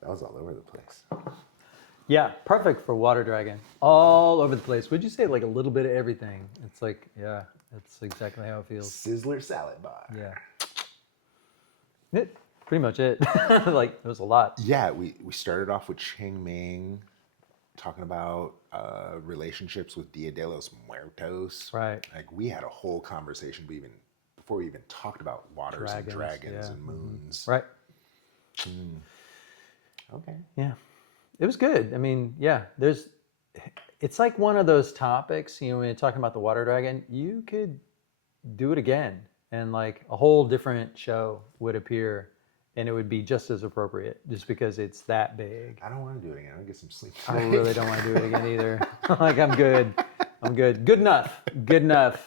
That was all over the place. Yeah, perfect for water dragon. All over the place. Would you say like a little bit of everything? It's like, yeah, that's exactly how it feels. Sizzler salad bar. Yeah. Pretty much it. Like, there was a lot. Yeah, we started off with Ching Ming, talking about relationships with Dia de los Muertos. Right. Like we had a whole conversation before we even talked about waters and dragons yeah. and moons. Right. Okay. Yeah. It was good. I mean, yeah, it's like one of those topics, when you're talking about the water dragon, you could do it again and like a whole different show would appear and it would be just as appropriate just because it's that big. I don't want to do it again. I'll get some sleep I tonight. really don't want to do it again either. Like, I'm good. Good enough.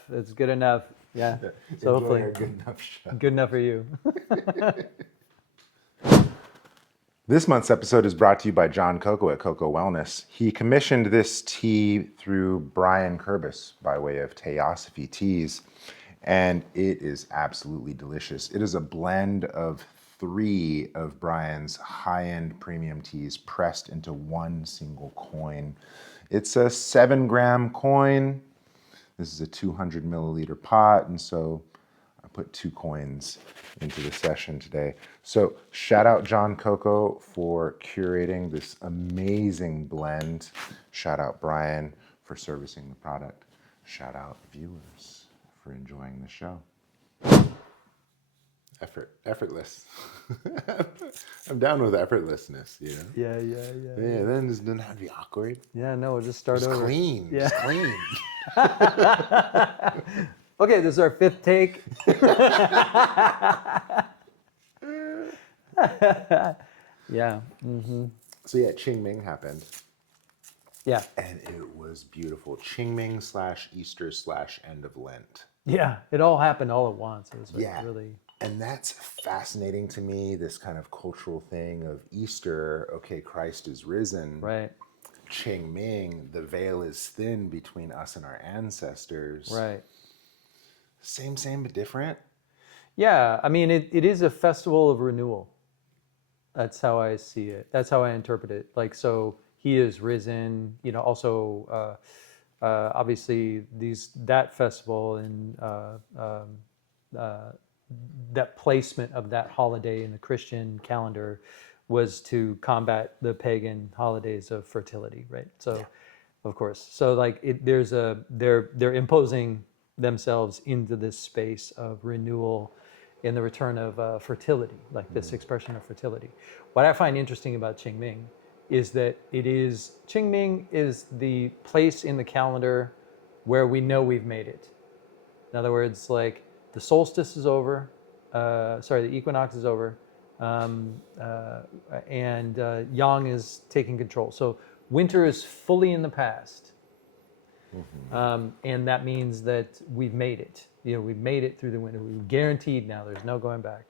It's good enough. Yeah. So Enjoy hopefully our good enough show. good enough for you. This month's episode is brought to you by John Coco at Coco Wellness. He commissioned this tea through Brian Kurbis by way of Teosophy Teas, and it is absolutely delicious. It is a blend of 3 of Brian's high-end premium teas pressed into one single coin. It's a 7-gram coin. This is a 200 milliliter pot, and so I put 2 coins into the session today. So shout out John Coco for curating this amazing blend. Shout out Brian for servicing the product. Shout out viewers for enjoying the show. Effortless. I'm down with effortlessness, you know? Yeah. Yeah, then it doesn't have to be awkward. Yeah, no, we'll just start over. Clean. Yeah. Just clean. Okay, this is our 5th take. Yeah. So yeah, Qing Ming happened. Yeah. And it was beautiful. Qing Ming / Easter / end of Lent. Yeah. It all happened all at once. It was like Yeah. really. And that's fascinating to me, this kind of cultural thing of Easter, okay, Christ is risen. Right. Qing Ming, the veil is thin between us and our ancestors. Right. Same, but different. Yeah. I mean, it is a festival of renewal. That's how I see it. That's how I interpret it. Like, so he is risen, also, obviously that festival and that placement of that holiday in the Christian calendar was to combat the pagan holidays of fertility, right? So, yeah. Of course, so like they're imposing themselves into this space of renewal in the return of fertility, like this expression of fertility. What I find interesting about Qing Ming is that Qing Ming is the place in the calendar where we know we've made it. In other words, like the solstice is over, the equinox is over, and Yang is taking control. So winter is fully in the past. And that means that we've made it. We've made it through the winter. We're guaranteed now. There's no going back.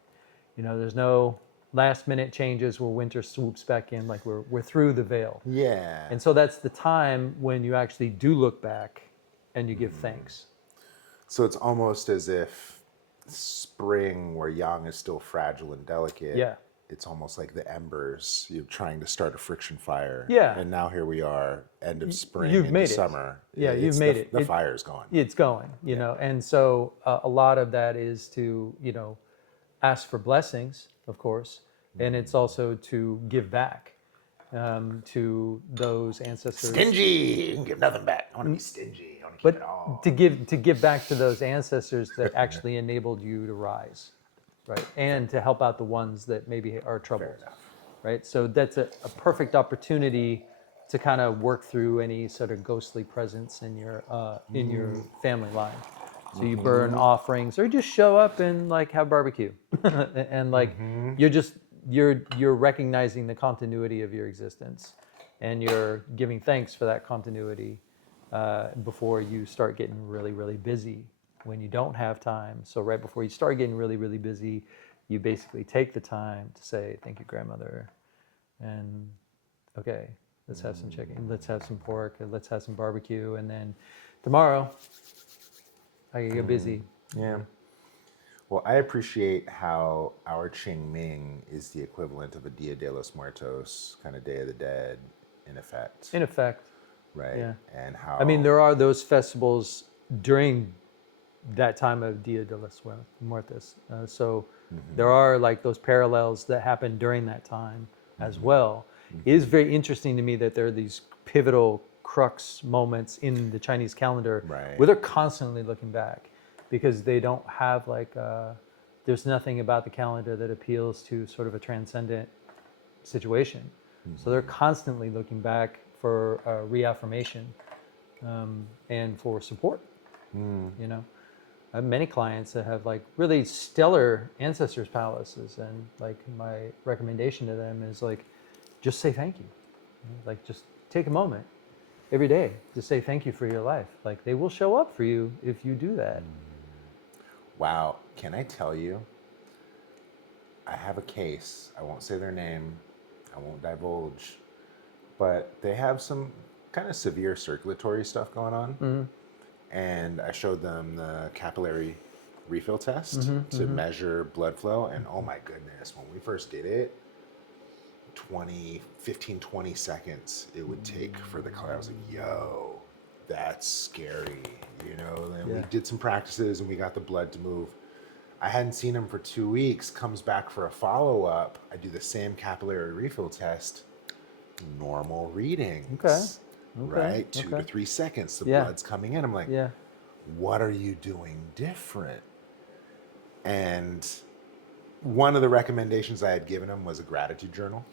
There's no last minute changes where winter swoops back in. Like we're through the veil. Yeah. And so that's the time when you actually do look back and you give thanks. So it's almost as if spring, where Yang is still fragile and delicate. Yeah. It's almost like the embers, you're trying to start a friction fire. Yeah. And now here we are, end of spring, You've into made it. summer. Yeah, you've made it. The fire's gone. It's going, you know. And so a lot of that is to, ask for blessings, of course. And it's also to give back to those ancestors. Stingy! You can give nothing back. I want to be stingy. I want to keep it all. But to give back to those ancestors that actually enabled you to rise. Right, and to help out the ones that maybe are troubled, right? So that's a perfect opportunity to kind of work through any sort of ghostly presence in your family line. So you burn offerings, or just show up and like have barbecue, and like you're recognizing the continuity of your existence, and you're giving thanks for that continuity before you start getting really, really busy. When you don't have time. So right before you start getting really, really busy, you basically take the time to say, thank you, grandmother. And okay, let's have some chicken, let's have some pork, let's have some barbecue. And then tomorrow, I can get busy. Yeah. Well, I appreciate how our Qingming is the equivalent of a Dia de los Muertos, kind of Day of the Dead, in effect, In effect, right? yeah. And how I mean, there are those festivals during that time of Dia de los Muertos. So there are like those parallels that happen during that time as well. It is very interesting to me that there are these pivotal crux moments in the Chinese calendar Right. where they're constantly looking back because they don't have like, there's nothing about the calendar that appeals to sort of a transcendent situation. So they're constantly looking back for reaffirmation and for support. You know, I have many clients that have like really stellar ancestors palaces, and like my recommendation to them is like, just say thank you. Like just take a moment every day to say thank you for your life. Like they will show up for you if you do that. wow, can I tell you? I have a case. I won't say their name. I won't divulge. But they have some kind of severe circulatory stuff going on. And I showed them the capillary refill test to measure blood flow. And oh my goodness, when we first did it, 20 seconds it would take for the color. I was like, yo, that's scary, you know? And we Yeah. did some practices and we got the blood to move. I hadn't seen him for 2 weeks, comes back for a follow-up. I do the same capillary refill test, normal readings. Okay. Right? 2 to Okay. 3 seconds, the Yeah. blood's coming in. I'm like, Yeah. what are you doing different? And one of the recommendations I had given him was a gratitude journal.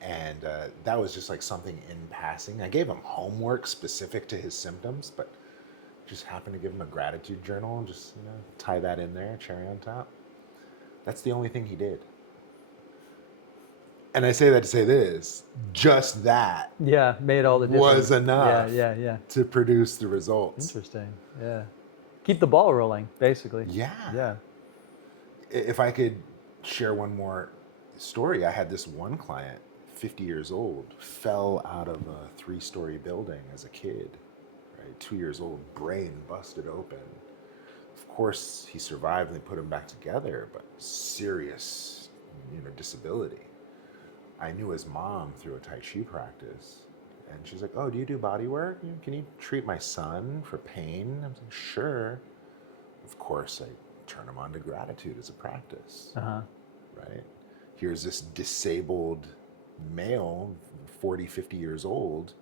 And that was just like something in passing. I gave him homework specific to his symptoms, but just happened to give him a gratitude journal and just, you know, tie that in there, cherry on top. That's the only thing he did. And I say that to say this, just that Yeah. Made all the difference. was enough Yeah. to produce the results. Interesting. Yeah. Keep the ball rolling, basically. Yeah. Yeah. If I could share one more story, I had this one client, 50 years old, fell out of a 3-story building as a kid, right? 2 years old, brain busted open. Of course, he survived and they put him back together, but serious, you know, disability. I knew his mom through a Tai Chi practice. And she's like, oh, do you do body work? Can you treat my son for pain? I was like, sure. Of course, I turn him on to gratitude as a practice, right? Here's this disabled male, 40, 50 years old,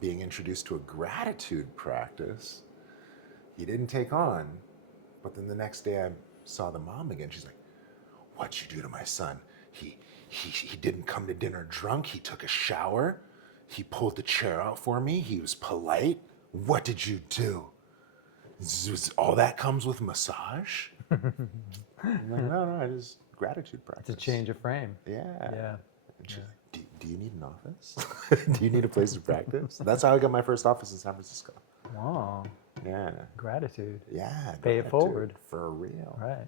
being introduced to a gratitude practice he didn't take on. But then the next day I saw the mom again. She's like, what'd you do to my son? He didn't come to dinner drunk. He took a shower. He pulled the chair out for me. He was polite. What did you do? All that comes with massage? I'm like, no, I just gratitude practice. To change a frame. Yeah. Yeah. And she's like, do you need an office? Do you need a place to practice? That's how I got my first office in San Francisco. Wow. Yeah. Gratitude. Yeah. Pay it gratitude, forward. For real. Right.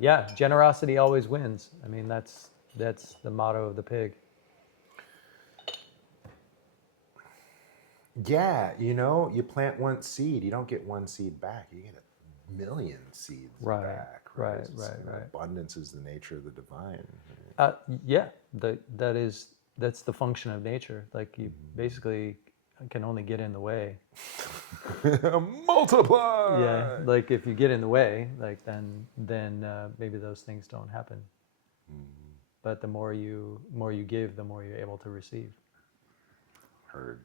Yeah. Generosity always wins. I mean, that's the motto of the pig. Yeah, you know, you plant one seed, you don't get one seed back. You get a million seeds Right, back. right, It's just, right, you know, right. Abundance is the nature of the divine. Yeah. That's the function of nature. Like you basically can only get in the way. Multiply. Yeah. Like if you get in the way, like then maybe those things don't happen. But the more you give, the more you're able to receive. Heard.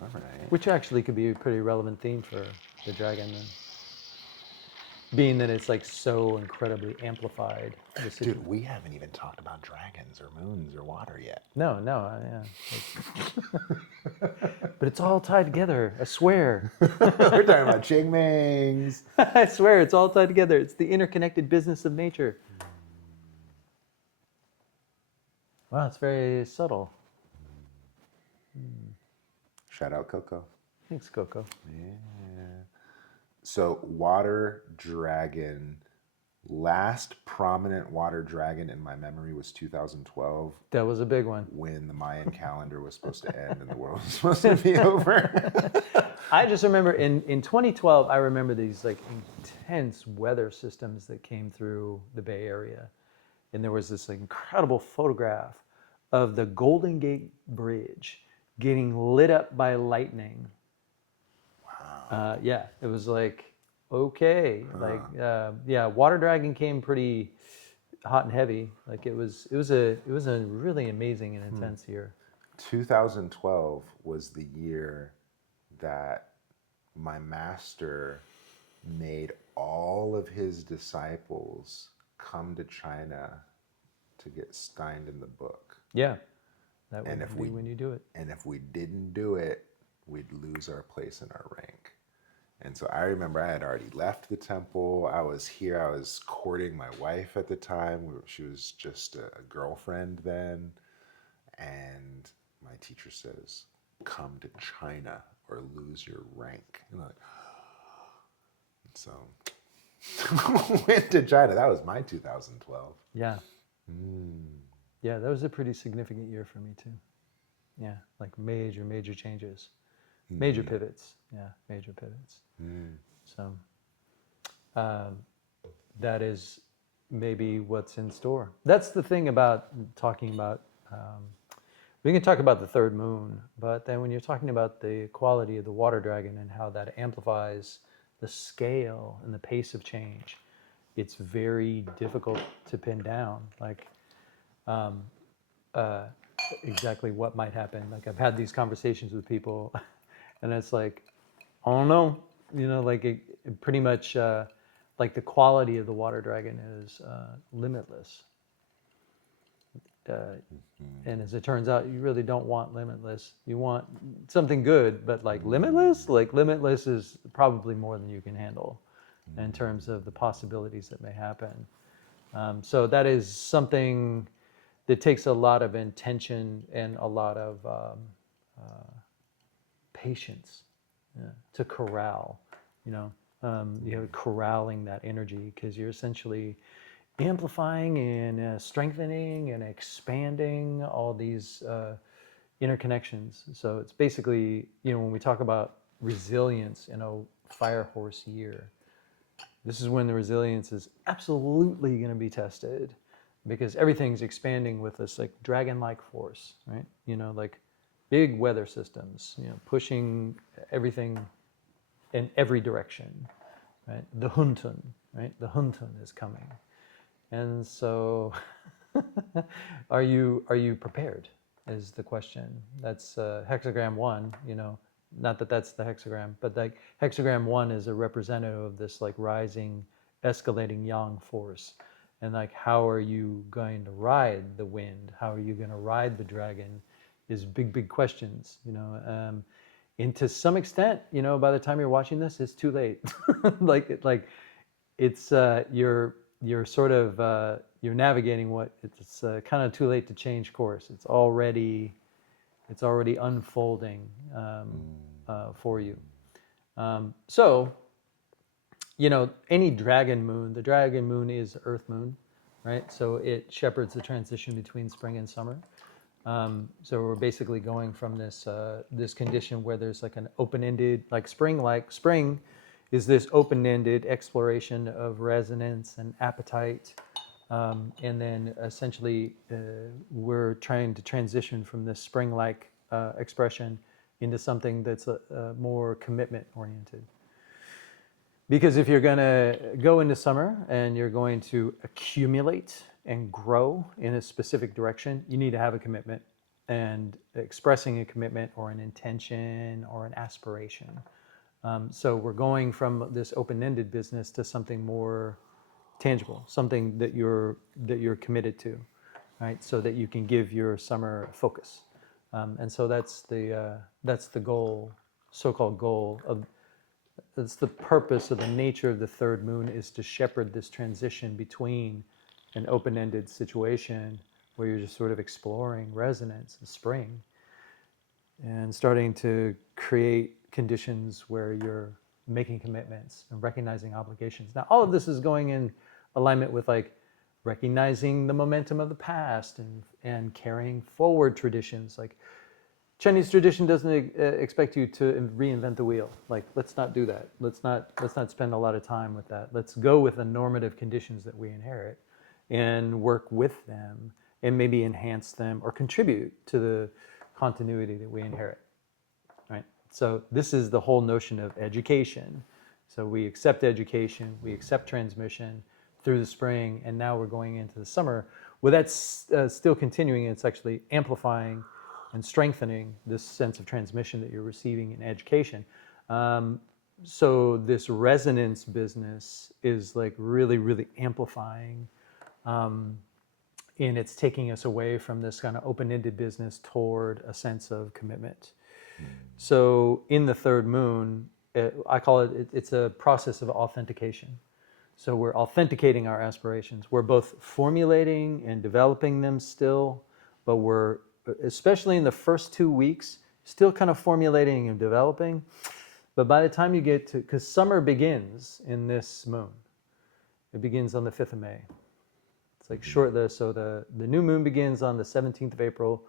All right. Which actually could be a pretty relevant theme for the dragon then. Being that it's like so incredibly amplified. Dude, we haven't even talked about dragons or moons or water yet. No, yeah. But it's all tied together, I swear. We're talking about Qingmings. I swear it's all tied together. It's the interconnected business of nature. Wow, it's very subtle. Shout out Coco. Thanks, Coco. Yeah. So water dragon Last prominent water dragon in my memory was 2012, That was a big one. when the Mayan calendar was supposed to end and the world was supposed to be over. I just remember in 2012, I remember these like intense weather systems that came through the Bay Area. And there was this incredible photograph of the Golden Gate Bridge getting lit up by lightning. Wow. Yeah, it was like, okay. Like, yeah, Water Dragon came pretty hot and heavy. Like it was a really amazing and intense year. 2012 was the year that my master made all of his disciples come to China to get signed in the book. Yeah, that And would if be we when you do it. and if we didn't do it, we'd lose our place in our rank. And so I remember I had already left the temple. I was here. I was courting my wife at the time. She was just a girlfriend then. And my teacher says, "Come to China or lose your rank." And I'm like, so went to China. That was my 2012. Yeah. Yeah, that was a pretty significant year for me too. Yeah, like major changes, major pivots. Yeah, major pivots. So that is maybe what's in store. That's the thing about talking about. We can talk about the third moon, but then when you're talking about the quality of the water dragon and how that amplifies the scale and the pace of change, it's very difficult to pin down. Like exactly what might happen. Like I've had these conversations with people, and it's like, I don't know, like it pretty much like the quality of the water dragon is limitless. And as it turns out, you really don't want limitless. You want something good, but like limitless is probably more than you can handle in terms of the possibilities that may happen. So that is something that takes a lot of intention and a lot of patience to corral, corralling that energy, because you're essentially amplifying and strengthening and expanding all these interconnections. So it's basically, when we talk about resilience in a fire horse year, this is when the resilience is absolutely going to be tested, because everything's expanding with this like dragon-like force, right? Like big weather systems, pushing everything in every direction, right? The Huntun, right? The Huntun is coming. And so are you prepared is the question. That's hexagram 1, not that that's the hexagram, but like hexagram 1 is a representative of this like rising, escalating yang force. And like, how are you going to ride the wind? How are you going to ride the dragon is big questions, and to some extent, by the time you're watching this, it's too late. It's you're sort of you're navigating what it's kind of too late to change course. It's already unfolding for you. So any dragon moon, the dragon moon is Earth moon, right? So it shepherds the transition between spring and summer. So we're basically going from this this condition where there's like an open-ended, like spring is this open-ended exploration of resonance and appetite. And then essentially we're trying to transition from this spring-like expression into something that's more commitment-oriented. Because if you're going to go into summer and you're going to accumulate and grow in a specific direction, you need to have a commitment, and expressing a commitment or an intention or an aspiration. So we're going from this open-ended business to something more tangible, something that you're committed to, right? So that you can give your summer focus. And so that's the goal, so-called goal of. That's the purpose of the nature of the third moon, is to shepherd this transition between an open-ended situation where you're just sort of exploring resonance and spring, and starting to create conditions where you're making commitments and recognizing obligations. Now, all of this is going in alignment with like recognizing the momentum of the past and carrying forward traditions. Like Chinese tradition doesn't expect you to reinvent the wheel. Like, let's not do that. Let's not spend a lot of time with that. Let's go with the normative conditions that we inherit and work with them and maybe enhance them or contribute to the continuity that we inherit. Right? So this is the whole notion of education. So we accept education, we accept transmission through the spring, and now we're going into the summer. Well, that's still continuing. It's actually amplifying and strengthening this sense of transmission that you're receiving in education. So this resonance business is like really, really amplifying, and it's taking us away from this kind of open-ended business toward a sense of commitment. So in the third moon, I call it's a process of authentication. So we're authenticating our aspirations. We're both formulating and developing them still, but we're, especially in the first 2 weeks, still kind of formulating and developing. But by the time you get to, because summer begins in this moon, it begins on the 5th of May. It's like short, so the new moon begins on the 17th of April,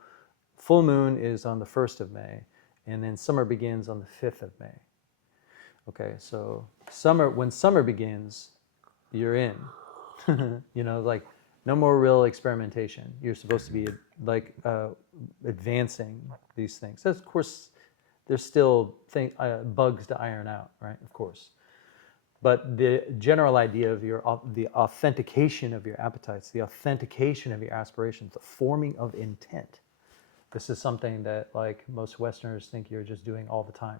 full moon is on the 1st of May, and then summer begins on the 5th of May. Okay, so when summer begins, you're in. You know, like no more real experimentation. You're supposed to be like advancing these things. Of course, there's still bugs to iron out, right? Of course. But the general idea of the authentication of your appetites, the authentication of your aspirations, the forming of intent. This is something that like most Westerners think you're just doing all the time,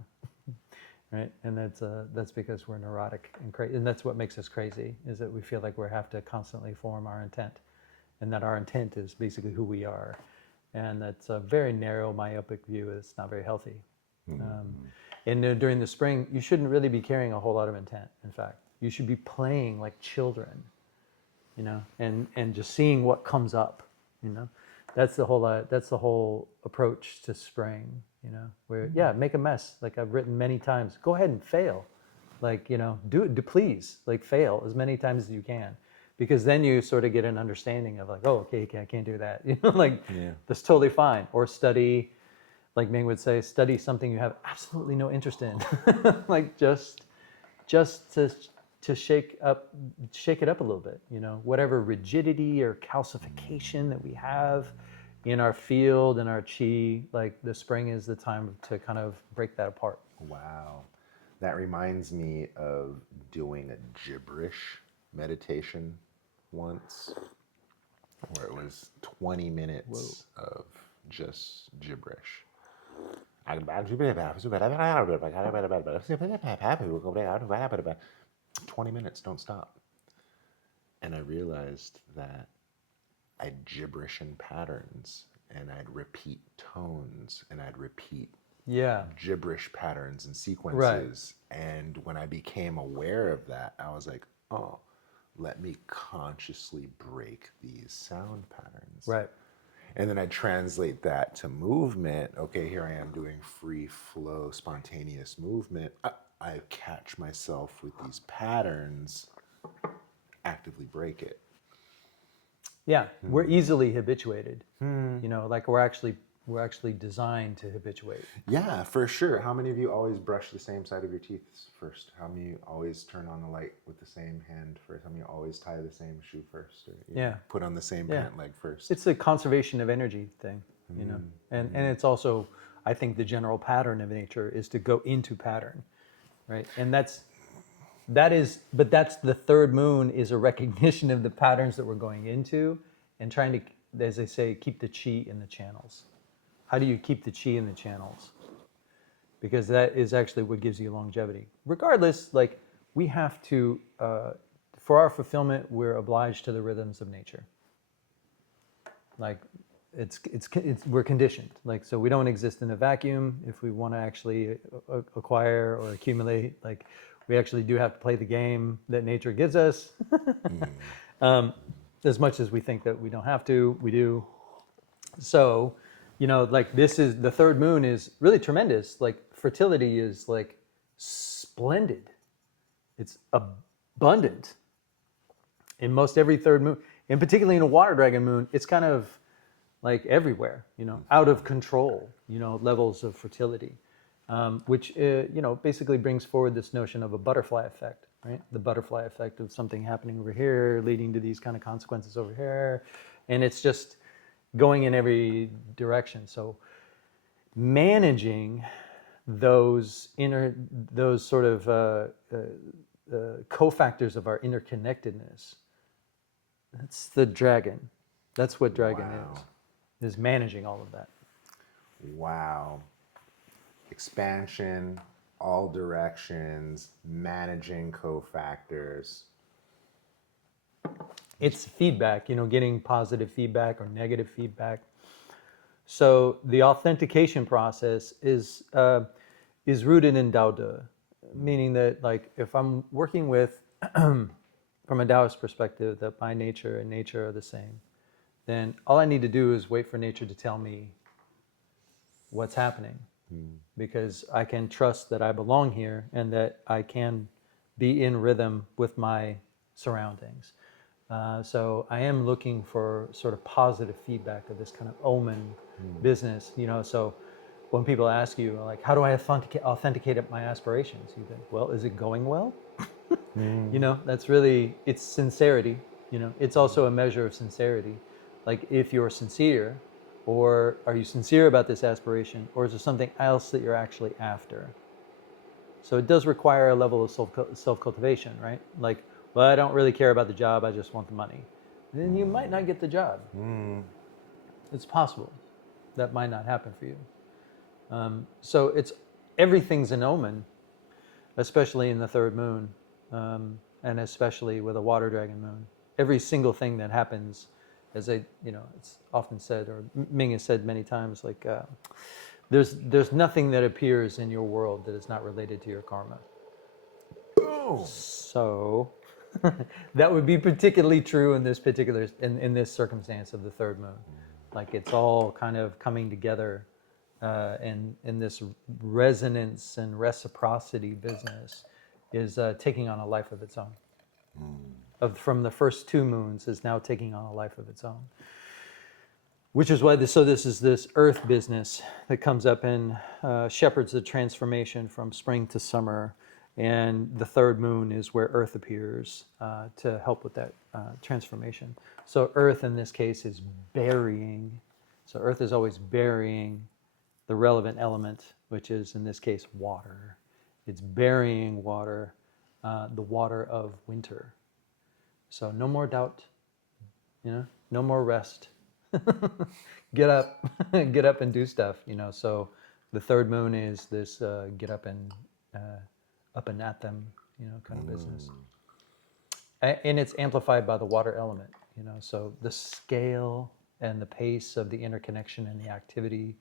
right? And that's because we're neurotic and crazy, and that's what makes us crazy, is that we feel like we have to constantly form our intent, and that our intent is basically who we are, and that's a very narrow, myopic view. It's not very healthy. And during the spring, you shouldn't really be carrying a whole lot of intent. In fact, you should be playing like children, you know, and just seeing what comes up, you know. That's the whole approach to spring, you know, where, make a mess. Like I've written many times, go ahead and fail. Like, you know, do please, like fail as many times as you can, because then you sort of get an understanding of like, oh, okay, I can't do that. You know, like that's totally fine. Or study, like Ming would say, study something you have absolutely no interest in. Like just to shake it up a little bit, you know, whatever rigidity or calcification that we have in our field and our chi, like the spring is the time to kind of break that apart. Wow. That reminds me of doing a gibberish meditation once, where it was 20 minutes of just gibberish. 20 minutes, don't stop. And I realized that I'd gibberish in patterns, and I'd repeat tones, and I'd repeat gibberish patterns and sequences. Right. And when I became aware of that, I was like, oh, let me consciously break these sound patterns. Right. And then I translate that to movement. Okay, here I am doing free flow, spontaneous movement. I catch myself with these patterns, actively break it. Yeah, we're easily habituated. You know, like we're actually designed to habituate. Yeah, for sure. How many of you always brush the same side of your teeth first? How many of you always turn on the light with the same hand first? How many of you always tie the same shoe first? Or put on the same pant leg first? It's a conservation of energy thing, you know. And it's also, I think the general pattern of nature is to go into pattern, right? And that's the third moon is a recognition of the patterns that we're going into and trying to, as they say, keep the chi in the channels. How do you keep the chi in the channels? Because that is actually what gives you longevity. Regardless, like we have to, for our fulfillment, we're obliged to the rhythms of nature. Like we're conditioned. Like, so we don't exist in a vacuum. If we want to actually acquire or accumulate, like we actually do have to play the game that nature gives us. As much as we think that we don't have to, we do. So, you know, like this is, the third moon is really tremendous. Like fertility is like splendid. It's abundant. in most every third moon, and particularly in a water dragon moon, it's kind of like everywhere, out of control, levels of fertility, which, basically brings forward this notion of a butterfly effect, right? The butterfly effect of something happening over here, leading to these kind of consequences over here. And it's just going in every direction. So managing those sort of cofactors of our interconnectedness, that's the dragon. That's what dragon is managing all of that. Wow. Expansion, all directions, managing cofactors. It's feedback, getting positive feedback or negative feedback. So the authentication process is rooted in Dao De, meaning that, like, if I'm working with, from a Taoist perspective, that my nature and nature are the same, then all I need to do is wait for nature to tell me what's happening, because I can trust that I belong here and that I can be in rhythm with my surroundings. So I am looking for sort of positive feedback of this kind of omen business, so when people ask you, like, how do I authenticate my aspirations? You think, well, is it going well? That's really, it's sincerity, it's also a measure of sincerity. Like, if you're sincere, or are you sincere about this aspiration, or is there something else that you're actually after? So it does require a level of self-cultivation, right? Like, well, I don't really care about the job, I just want the money. Then you might not get the job. It's possible. That might not happen for you. So everything's an omen, especially in the third moon, and especially with a water dragon moon. Every single thing that happens, as it's often said, or Ming has said many times, like, there's nothing that appears in your world that is not related to your karma. Boom. So that would be particularly true in this in this circumstance of the third moon. Like, it's all kind of coming together, and this resonance and reciprocity business is taking on a life of its own. From the first two moons is now taking on a life of its own. Which is why this is this earth business that comes up and shepherds the transformation from spring to summer. And the third moon is where earth appears to help with that transformation. So earth in this case is burying. So earth is always burying the relevant element, which is in this case water. It's burying water, the water of winter. So no more doubt, no more rest. Get up, get up and do stuff, So the third moon is this get up and at them, kind of business. And it's amplified by the water element, So the scale and the pace of the interconnection and the activity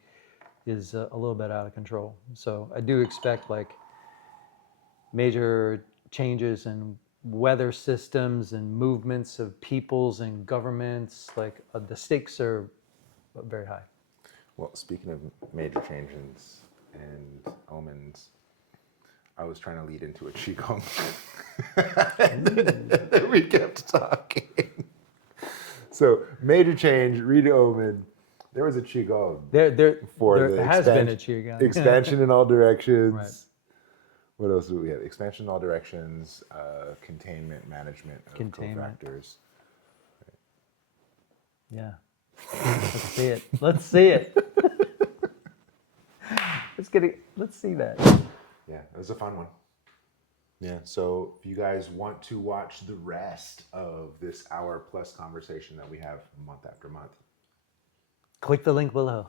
is a little bit out of control. So I do expect, like, major changes in weather systems and movements of peoples and governments. Like, the stakes are very high. Well, speaking of major changes and omens, I was trying to lead into a qigong, and then we kept talking. So, major change, read omen. There was a qigong. There for the has been a qigong. Expansion in all directions. Right. What else do we have? Expansion in all directions, containment, management of cofactors. Yeah. Let's see it. Let's see it. Let's see that. Yeah, it was a fun one. Yeah, so if you guys want to watch the rest of this hour-plus conversation that we have month after month, Click the link below.